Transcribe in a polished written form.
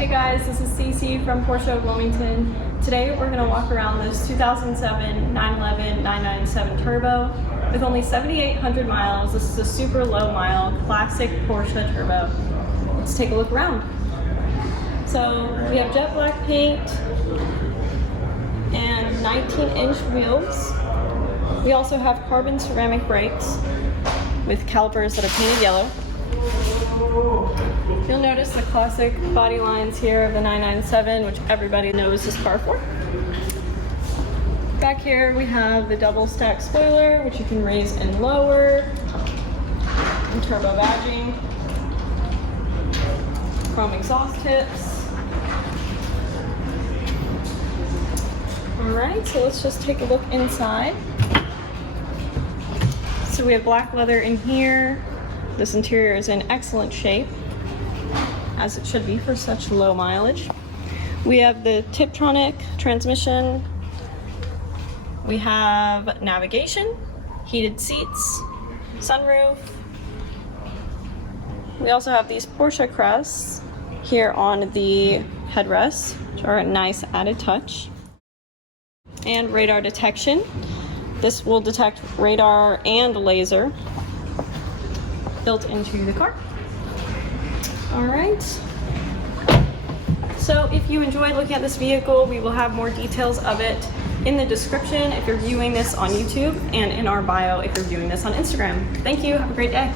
Hey guys, this is Cece from Porsche of Wilmington. Today we're going to walk around this 2007 911 997 Turbo with only 7,800 miles. This is a super low mile classic Porsche Turbo. Let's take a look around. So we have jet black paint and 19-inch wheels. We also have carbon ceramic brakes with calipers that are painted yellow. You'll notice the classic body lines here of the 997, which everybody knows this car for. Back here we have the double stack spoiler, which you can raise and lower, and turbo badging, chrome exhaust tips. Alright, so let's just take a look inside. So we have black leather in here. This interior is in excellent shape, as it should be for such low mileage. We have the Tiptronic transmission. We have navigation, heated seats, sunroof. We also have these Porsche crests here on the headrests, which are a nice added touch. And radar detection. This will detect radar and laser built into the car. All right. So if you enjoyed looking at this vehicle, we will have more details of it in the description if you're viewing this on YouTube and in our bio if you're viewing this on Instagram. Thank you. Have a great day.